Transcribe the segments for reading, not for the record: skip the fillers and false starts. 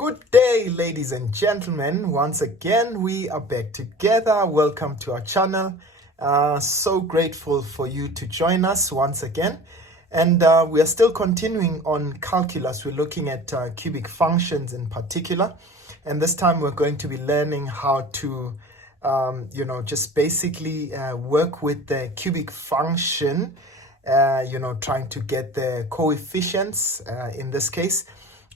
Good day, ladies and gentlemen. Once again, we are back together. Welcome to our channel. So grateful for you to join us once again. And we are still continuing on calculus. We're looking at cubic functions in particular. And this time we're going to be learning how to, just basically work with the cubic function, trying to get the coefficients in this case.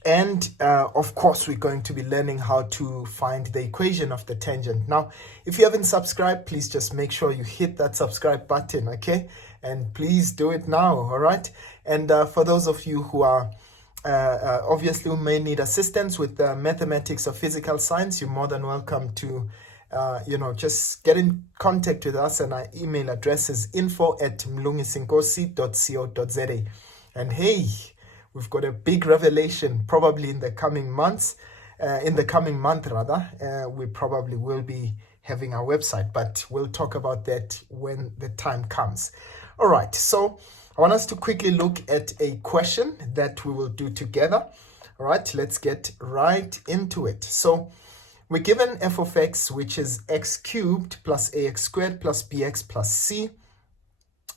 And of course, we're going to be learning how to find the equation of the tangent. Now, if you haven't subscribed, please just make sure you hit that subscribe button, okay? And please do it now, all right? And for those of you who are obviously who may need assistance with mathematics or physical science, you're more than welcome to, just get in contact with us. And our email address is info@mlungisiNkosi.co.za. And hey, we've got a big revelation probably in the coming months, we probably will be having our website, but we'll talk about that when the time comes. All right, so I want us to quickly look at a question that we will do together. All right, let's get right into it. So we're given f of x, which is x cubed plus ax squared plus bx plus c.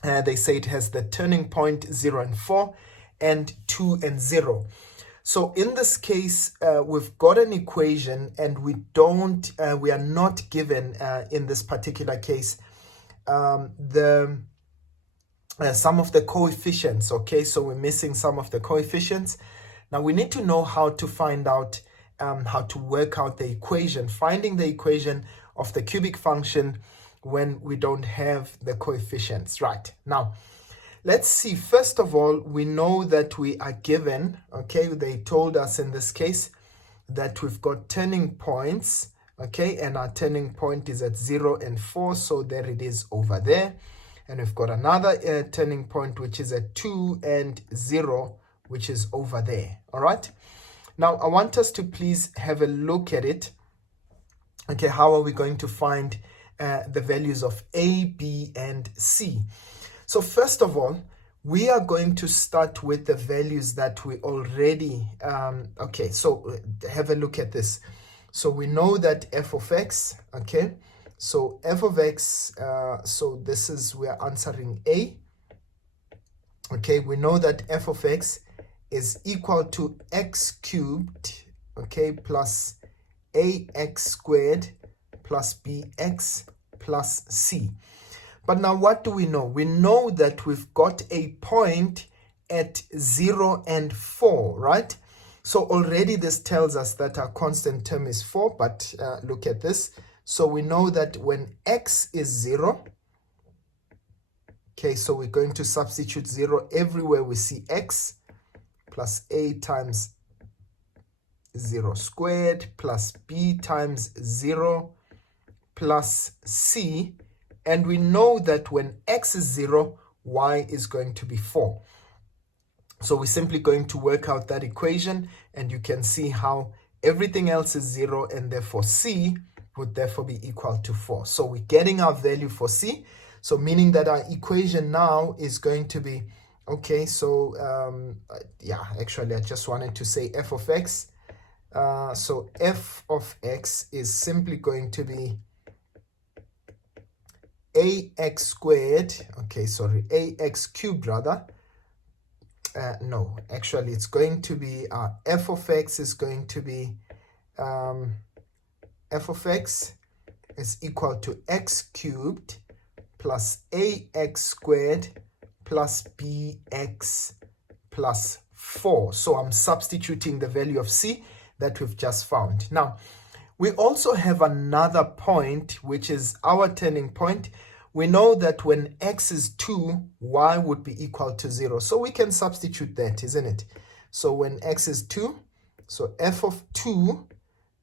They say it has the turning point 0 and 4. And 2 and 0. So in this case, we've got an equation and we are not given, in this particular case, the some of the coefficients, okay? So we're missing some of the coefficients. Now we need to know how to find out, how to work out the equation, finding the equation of the cubic function when we don't have the coefficients, right? Now, let's see, first of all, we know that we are given, okay, they told us in this case that we've got turning points, okay, and our turning point is at 0 and 4, so there it is over there. And we've got another turning point, which is at 2 and 0, which is over there, all right? Now, I want us to please have a look at it. Okay, how are we going to find the values of A, B, and C? So first of all, we are going to start with the values that we already, so have a look at this. So we know that f of x, okay, so f of x, so this is, we are answering A. Okay, we know that f of x is equal to x cubed, okay, plus ax squared plus bx plus c. But now what do we know? We know that we've got a point at 0 and 4, right? So already this tells us that our constant term is 4, but look at this. So we know that when x is 0, okay, so we're going to substitute 0 everywhere we see x, plus a times 0 squared plus b times 0 plus c. And we know that when x is 0, y is going to be 4. So we're simply going to work out that equation, and you can see how everything else is 0, and therefore c would therefore be equal to 4. So we're getting our value for c. So meaning that our equation now is going to be, okay, so actually I just wanted to say f of x. So f of x is simply going to be ax squared, ax cubed rather. No, actually it's going to be, f of x is going to be, f of x is equal to x cubed plus ax squared plus bx plus 4. So I'm substituting the value of c that we've just found. Now, we also have another point, which is our turning point. We know that when x is 2, y would be equal to 0. So we can substitute that, isn't it? So when x is 2, so f of 2,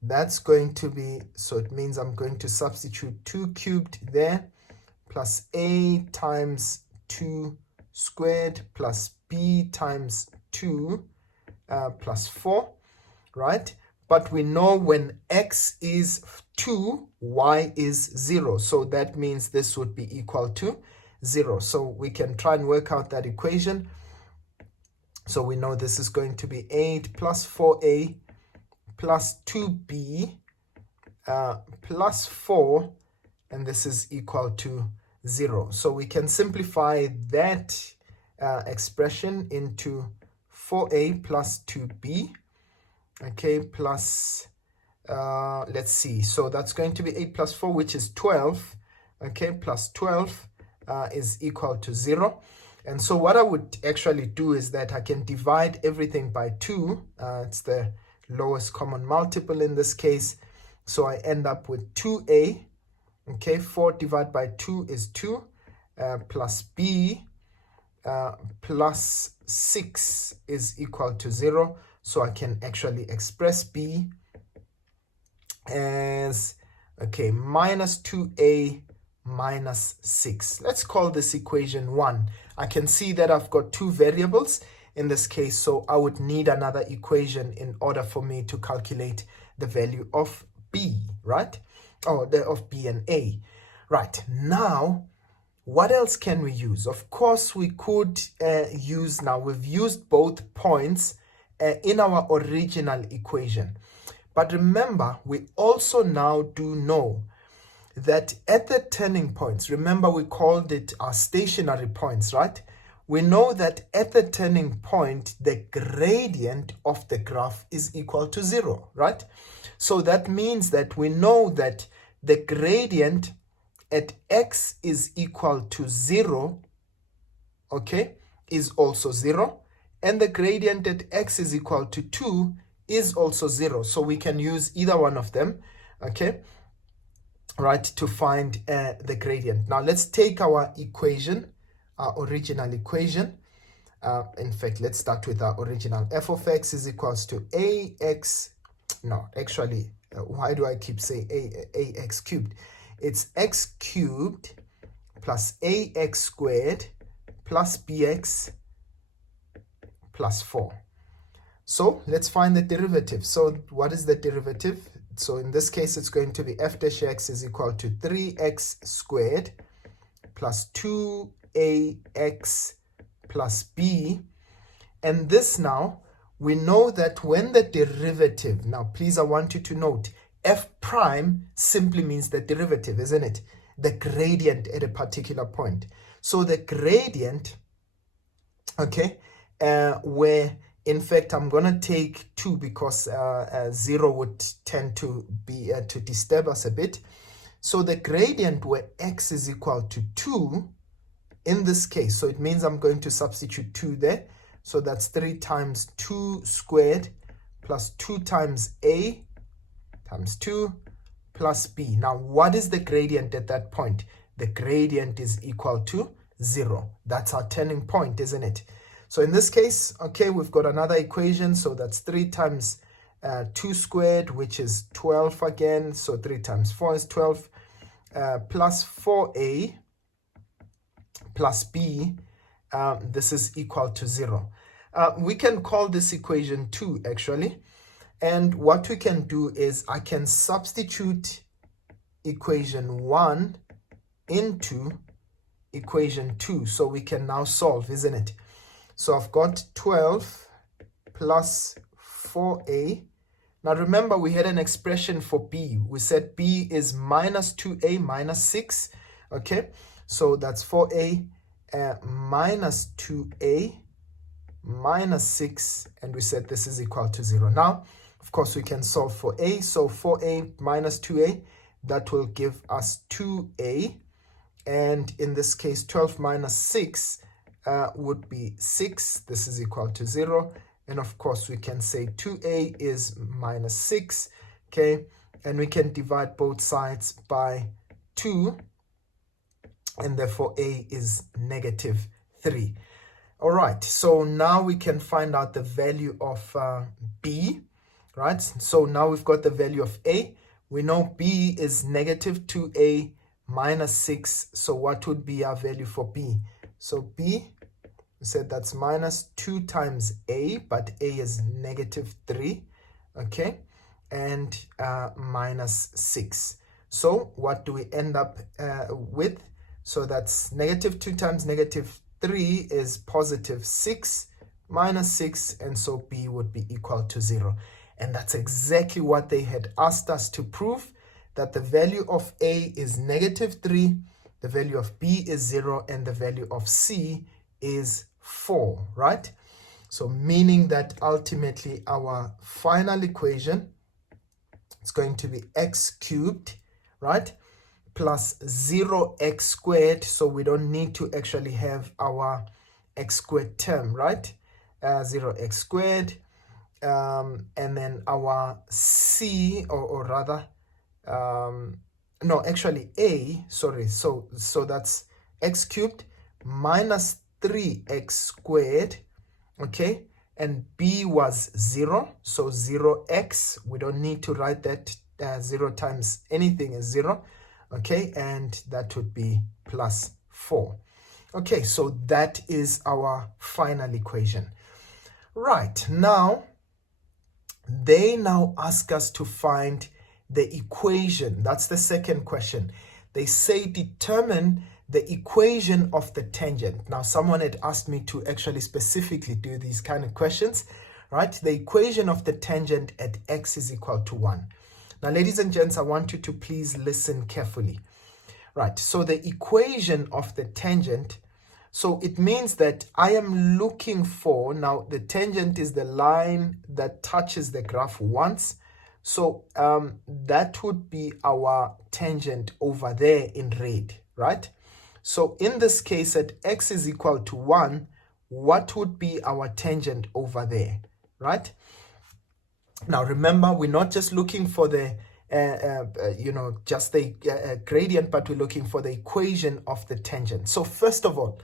that's going to be, so it means I'm going to substitute 2 cubed there, plus a times 2 squared plus b times 2 plus 4, right? But we know when x is 2, y is 0. So that means this would be equal to 0. So we can try and work out that equation. So we know this is going to be 8 plus 4a plus 2b plus 4, and this is equal to 0. So we can simplify that expression into 4a plus 2b, okay, plus let's see, so that's going to be 8 plus 4, which is 12, okay, plus 12 is equal to 0. And so what I would actually do is that I can divide everything by 2. It's the lowest common multiple in this case, so I end up with 2a, okay, 4 divided by 2 is 2, plus b plus 6 is equal to 0. So I can actually express b as, okay, minus 2a minus 6. Let's call this equation 1. I can see that I've got two variables in this case, so I would need another equation in order for me to calculate the value of b, right? Or of b and a. Right, now what else can we use? Of course, we could use, now we've used both points in our original equation. But remember, we also now do know that at the turning points, remember we called it our stationary points, right? We know that at the turning point, the gradient of the graph is equal to 0, right? So that means that we know that the gradient at x is equal to 0, okay, is also 0. And the gradient at x is equal to 2 is also 0. So we can use either one of them, okay, right, to find the gradient. Now let's take our equation, our original equation. In fact, let's start with our original. F of x is equals to ax, no, actually, why do I keep saying ax cubed? It's x cubed plus ax squared plus bx plus 4. So let's find the derivative. So what is the derivative? So in this case, it's going to be f dash x is equal to 3x squared plus 2ax plus b. And this now, we know that when the derivative, now please I want you to note, f prime simply means the derivative, isn't it? The gradient at a particular point. So the gradient, okay, where in fact I'm gonna take 2 because 0 would tend to be to disturb us a bit. So the gradient where x is equal to 2 in this case, so it means I'm going to substitute 2 there. So that's 3 times 2 squared plus 2 times a times 2 plus b. Now what is the gradient at that point? The gradient is equal to 0. That's our turning point, isn't it? So in this case, okay, we've got another equation. So that's 3 times 2 squared, which is 12 again. So 3 times 4 is 12, plus 4a plus b. This is equal to 0. We can call this equation 2 actually. And what we can do is I can substitute equation 1 into equation 2. So we can now solve, isn't it? So I've got 12 plus 4a. Now remember, we had an expression for b. We said b is minus 2a minus 6. Okay, so that's 4a minus 2a minus 6. And we said this is equal to 0. Now, of course, we can solve for a. So 4a minus 2a, that will give us 2a. And in this case, 12 minus 6 would be 6. This is equal to 0. And of course, we can say 2a is minus 6. Okay. And we can divide both sides by 2. And therefore, a is negative 3. All right. So now we can find out the value of b. Right. So now we've got the value of a. We know b is negative 2a minus 6. So what would be our value for b? So b, we said that's minus 2 times a, but a is negative 3. Okay. And minus 6. So what do we end up with? So that's negative 2 times negative 3 is positive 6 minus 6. And so b would be equal to 0. And that's exactly what they had asked us to prove, that the value of A is -3, the value of B is 0, and the value of C is 4, right? So meaning that ultimately our final equation is going to be x cubed, right, plus 0x squared. So we don't need to actually have our x squared term, right? 0x squared, and then our C, or rather, no, actually A, sorry, so that's x cubed minus 3x squared, okay, and B was 0, so 0x, we don't need to write that, 0 times anything is 0, okay, and that would be plus 4. Okay, so that is our final equation. Right, now they now ask us to find the equation. That's the second question. They say determine the equation of the tangent. Now, someone had asked me to actually specifically do these kind of questions, right? The equation of the tangent at x is equal to 1. Now, ladies and gents, I want you to please listen carefully. Right, so the equation of the tangent, so it means that I am looking for, now the tangent is the line that touches the graph once. So that would be our tangent over there in red, right? So in this case, at x is equal to 1, what would be our tangent over there, right? Now remember, we're not just looking for the just the gradient, but we're looking for the equation of the tangent. So first of all,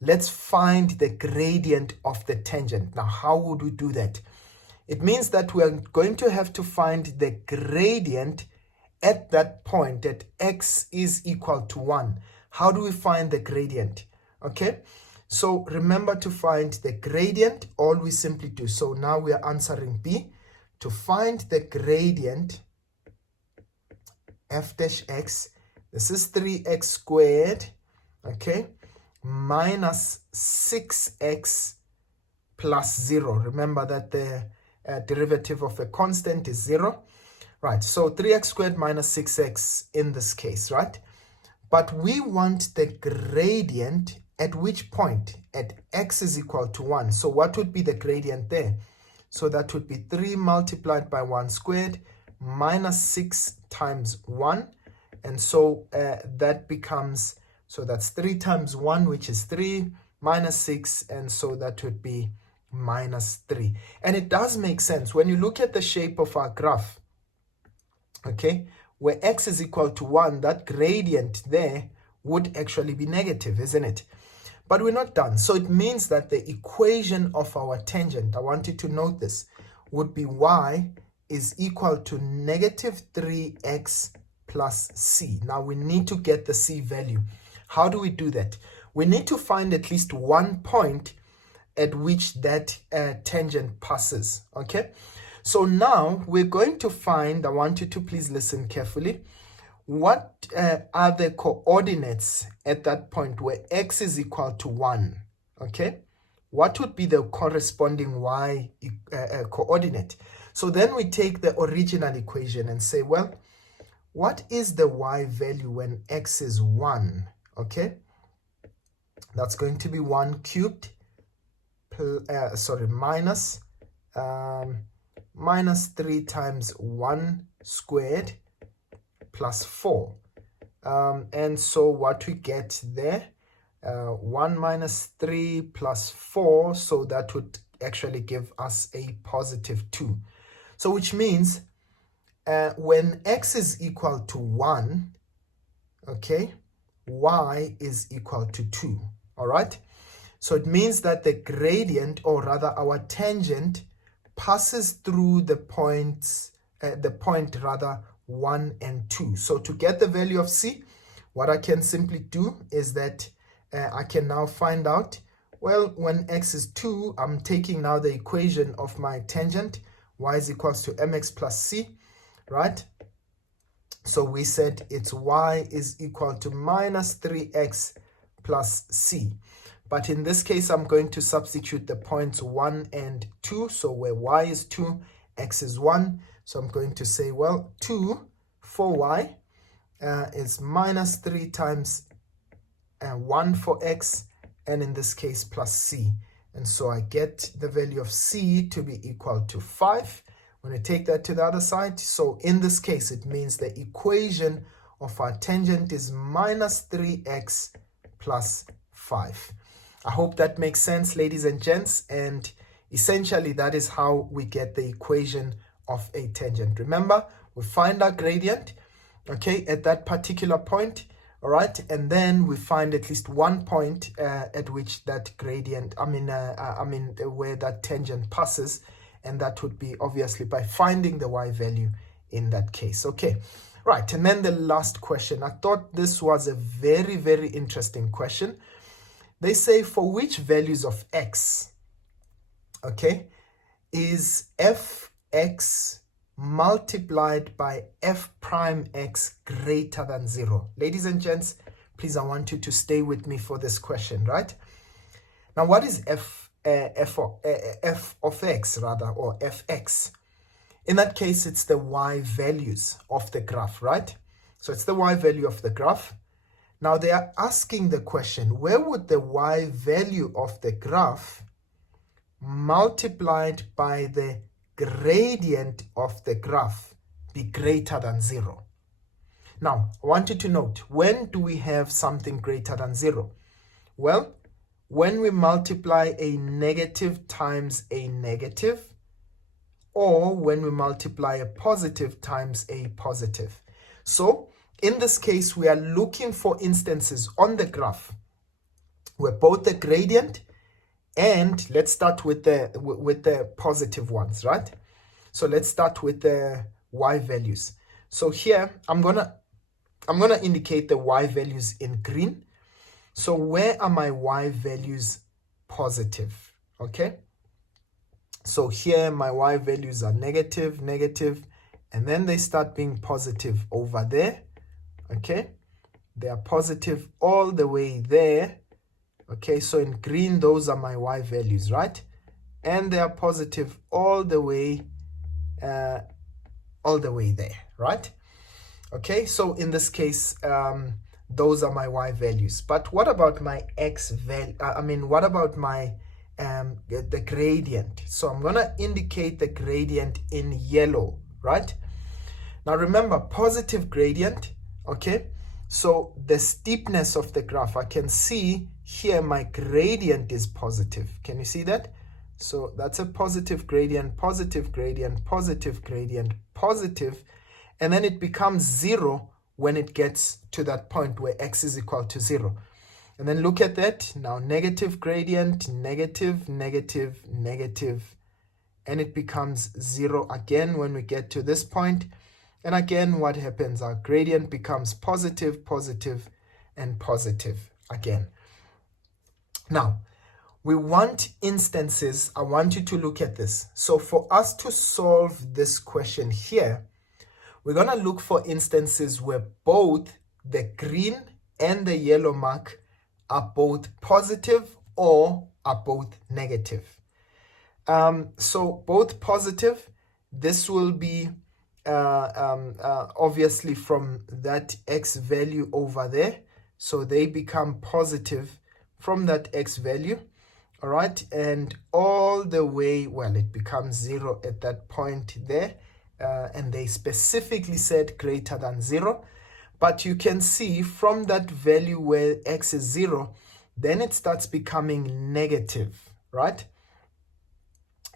let's find the gradient of the tangent. Now, how would we do that? It means that we are going to have to find the gradient at that point, at x is equal to 1. How do we find the gradient? Okay, so remember, to find the gradient, all we simply do, so now we are answering B. To find the gradient, f dash x, this is 3x squared, okay, minus 6x plus 0. Remember that the derivative of a constant is 0, right? So 3x squared minus 6x in this case, right? But we want the gradient at which point? At x is equal to 1. So what would be the gradient there? So that would be 3 multiplied by 1 squared minus 6 times 1. And so that becomes, so that's 3 times 1, which is 3, minus 6. And so that would be minus 3. And it does make sense when you look at the shape of our graph, okay, where x is equal to 1, that gradient there would actually be negative, isn't it? But we're not done. So it means that the equation of our tangent, I want you to note this, would be y is equal to negative 3x plus c. Now we need to get the c value. How do we do that? We need to find at least one point at which that tangent passes, okay? So now we're going to find, I want you to please listen carefully, what are the coordinates at that point where x is equal to 1, okay? What would be the corresponding y coordinate? So then we take the original equation and say, well, what is the y value when x is 1, okay? That's going to be 1 cubed, minus 3 times 1 squared plus 4. And so what we get there, 1 minus 3 plus 4, so that would actually give us a positive 2. So which means when x is equal to 1, okay, y is equal to 2, all right? So it means that the gradient, or rather our tangent, passes through the points, the point 1 and 2. So to get the value of c, what I can simply do is that I can now find out, well, when x is 2, I'm taking now the equation of my tangent, y is equals to mx plus c, right? So we said it's y is equal to minus 3x plus c. But in this case, I'm going to substitute the points 1 and 2. So where y is 2 x is 1. So I'm going to say, well, 2 for y is minus 3 times 1 for x, and in this case plus c. And so I get the value of c to be equal to 5. When I take that to the other side, so in this case, it means the equation of our tangent is minus 3x plus 5. I hope that makes sense, ladies and gents, and essentially that is how we get the equation of a tangent. Remember, we find our gradient, okay, at that particular point, all right, and then we find at least one point at which that gradient, where that tangent passes, and that would be obviously by finding the y value in that case. Okay, right, and then the last question. I thought this was a very, very interesting question. They say, for which values of x, okay, is fx multiplied by f prime x greater than 0? Ladies and gents, please, I want you to stay with me for this question, right? Now, what is f of x, rather, or fx? In that case, it's the y values of the graph, right? So it's the y value of the graph. Now they are asking the question, where would the y value of the graph multiplied by the gradient of the graph be greater than 0? Now, I want you to note, when do we have something greater than 0? Well, when we multiply a negative times a negative, or when we multiply a positive times a positive. So, in this case, we are looking for instances on the graph where both the gradient and let's start with the positive ones, right? So let's start with the y values. So here I'm gonna indicate the y values in green. So where are my y values positive? Okay. So here my y values are negative, negative, and then they start being positive over there. Okay, they are positive all the way there. Okay, so in green, those are my y values, right? And they are positive all the way there, right? Okay, so in this case, those are my y values. But what about my x value? What about my the gradient? So I'm gonna indicate the gradient in yellow, right? Now remember, positive gradient. Okay, so the steepness of the graph, I can see here my gradient is positive. Can you see that? So that's a positive gradient, positive gradient, positive gradient, positive, and then it becomes 0 when it gets to that point where x is equal to 0. And then look at that, now negative gradient, negative, negative, negative, and it becomes 0 again when we get to this point. And again, what happens? Our gradient becomes positive, positive, and positive again. Now, we want instances. I want you to look at this. So for us to solve this question here, we're going to look for instances where both the green and the yellow mark are both positive or are both negative. So both positive, this will be obviously from that x value over there, so they become positive from that x value, all right, and all the way, well, it becomes 0 at that point there, and they specifically said greater than 0, but you can see from that value where x is 0, then it starts becoming negative, right?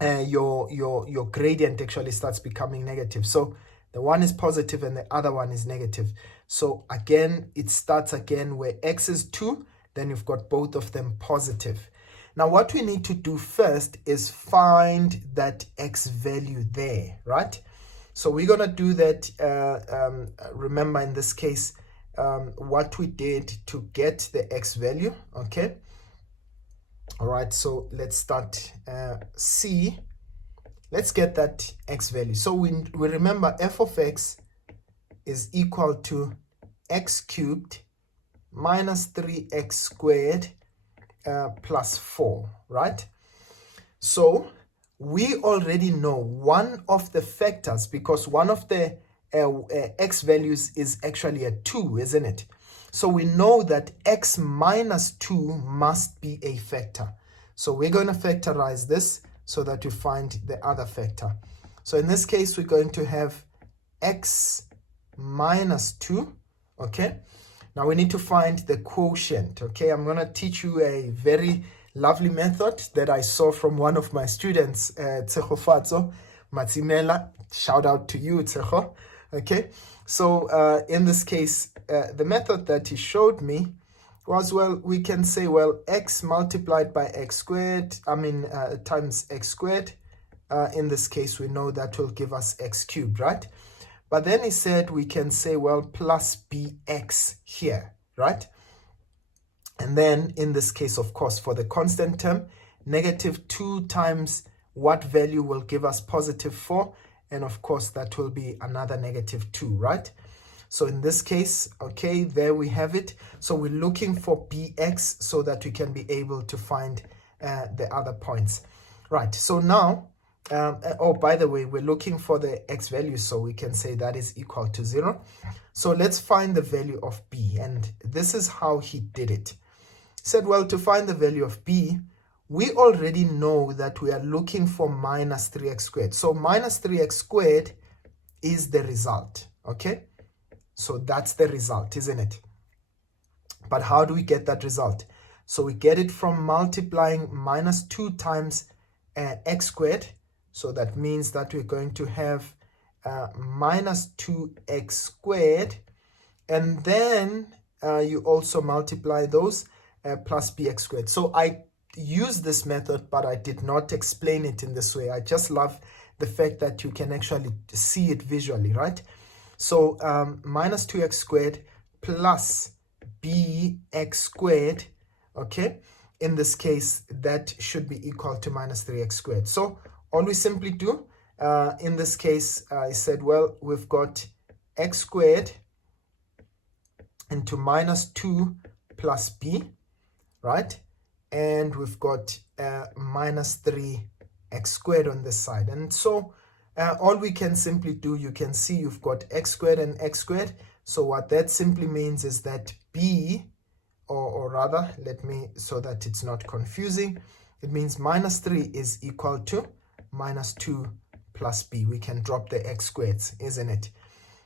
Your gradient actually starts becoming negative. So the one is positive and the other one is negative. So again, it starts again where x is 2, then you've got both of them positive. Now what we need to do first is find that x value there, right? So we're going to do that. Remember in this case, what we did to get the x value, okay? All right, so let's start C. Let's get that x value. So we remember f of x is equal to x cubed minus 3x squared plus 4, right? So we already know one of the factors, because one of the x values is actually a 2, isn't it? So we know that x minus 2 must be a factor. So we're going to factorize this so that we find the other factor. So in this case, we're going to have x minus 2, okay? Now we need to find the quotient, okay? I'm going to teach you a very lovely method that I saw from one of my students, Tseho Fatso Matsimela. Shout out to you, Tseho. Okay, so in this case, the method that he showed me was, well, we can say, well, x multiplied by x squared, times x squared. In this case, we know that will give us x cubed, right? But then he said we can say, well, plus bx here, right? And then in this case, of course, for the constant term, negative 2 times what value will give us positive 4? And of course, that will be another negative 2, right? So in this case, okay, there we have it. So we're looking for bx so that we can be able to find the other points. Right, so now, oh, by the way, we're looking for the x value, so we can say that is equal to 0. So let's find the value of b, and this is how he did it. Said, well, to find the value of b, we already know that we are looking for minus 3x squared. So minus 3x squared is the result, okay? So that's the result, isn't it? But how do we get that result? So we get it from multiplying minus 2 times x squared. So that means that we're going to have minus 2x squared. And then you also multiply those plus bx squared. So I use this method, but I did not explain it in this way. I just love the fact that you can actually see it visually, right? So minus 2x squared plus bx squared, okay? In this case, that should be equal to minus 3x squared. So all we simply do, in this case, I said, well, we've got x squared into minus 2 plus b, right? And we've got minus 3x squared on this side. And so all we can simply do, you can see you've got x squared and x squared. So what that simply means is that b, or rather, let me, so that it's not confusing, it means minus 3 is equal to minus 2 plus b. We can drop the x squareds, isn't it?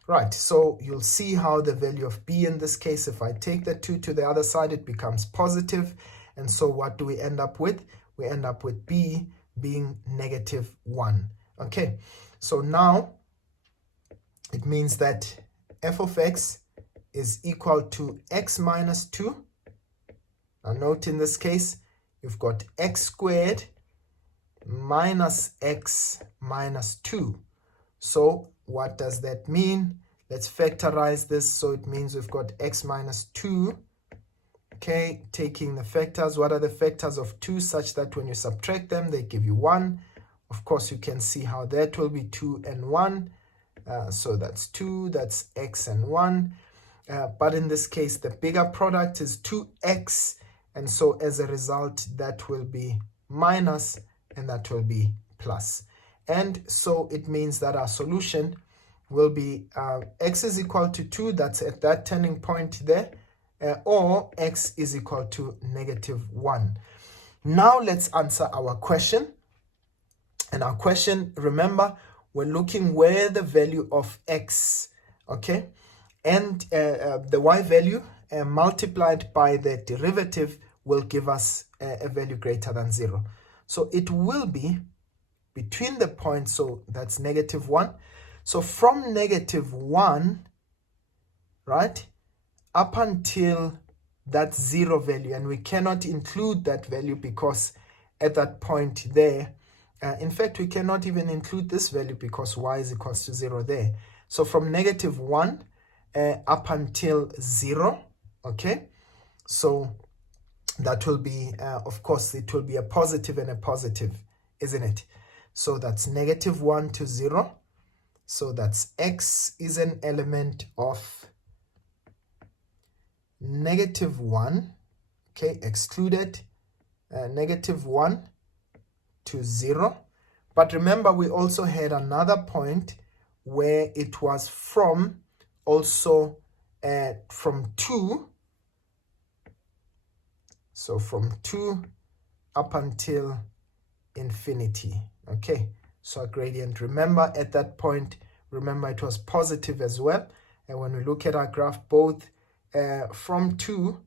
Right, so you'll see how the value of b in this case, if I take the 2 to the other side, it becomes positive. And so what do we end up with? We end up with b being negative 1. Okay, so now it means that f of x is equal to x minus 2. Now note in this case, you've got x squared minus x minus 2. So what does that mean? Let's factorize this. So it means we've got x minus 2. Okay, taking the factors. What are the factors of 2 such that when you subtract them, they give you 1? Of course, you can see how that will be 2 and 1. So that's 2, that's x and 1. But in this case, the bigger product is 2x. And so as a result, that will be minus and that will be plus. And so it means that our solution will be x is equal to 2, that's at that turning point there, or x is equal to negative 1. Now let's answer our question. And our question, remember, we're looking where the value of x, okay, and the y value multiplied by the derivative will give us a value greater than 0. So it will be between the points, so that's negative 1. So from negative 1, right, up until that 0 value, and we cannot include that value because at that point there, in fact, we cannot even include this value because y is equal to 0 there. So from negative 1 up until 0, okay, so that will be, of course, it will be a positive and a positive, isn't it? So that's negative 1 to 0. So that's x is an element of negative 1, okay, excluded, negative 1 to 0, But remember, we also had another point where it was from also from 2. So from 2 up until infinity. Okay, so a gradient. Remember at that point, remember it was positive as well. And when we look at our graph, both from 2,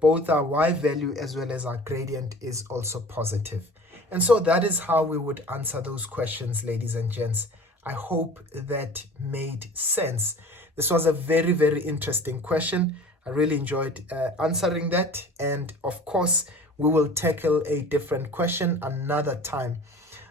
both our y value as well as our gradient is also positive. And so that is how we would answer those questions, ladies and gents. I hope that made sense. This was a very, very interesting question. I really enjoyed answering that. And of course, we will tackle a different question another time.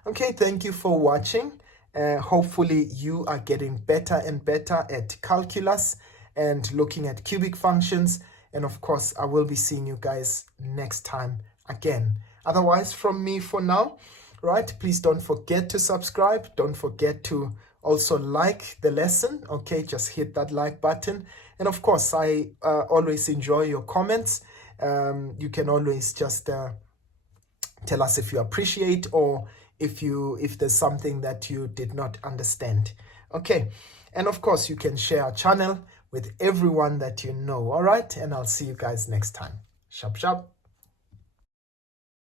Okay, thank you for watching. Hopefully you are getting better and better at calculus and looking at cubic functions. And of course, I will be seeing you guys next time again. Otherwise, from me for now, right, please don't forget to subscribe. Don't forget to also like the lesson. Okay, just hit that like button. And of course, I always enjoy your comments. You can always just tell us if you appreciate or if there's something that you did not understand. Okay, and of course, you can share our channel with everyone that you know. All right, and I'll see you guys next time. Sharp, sharp.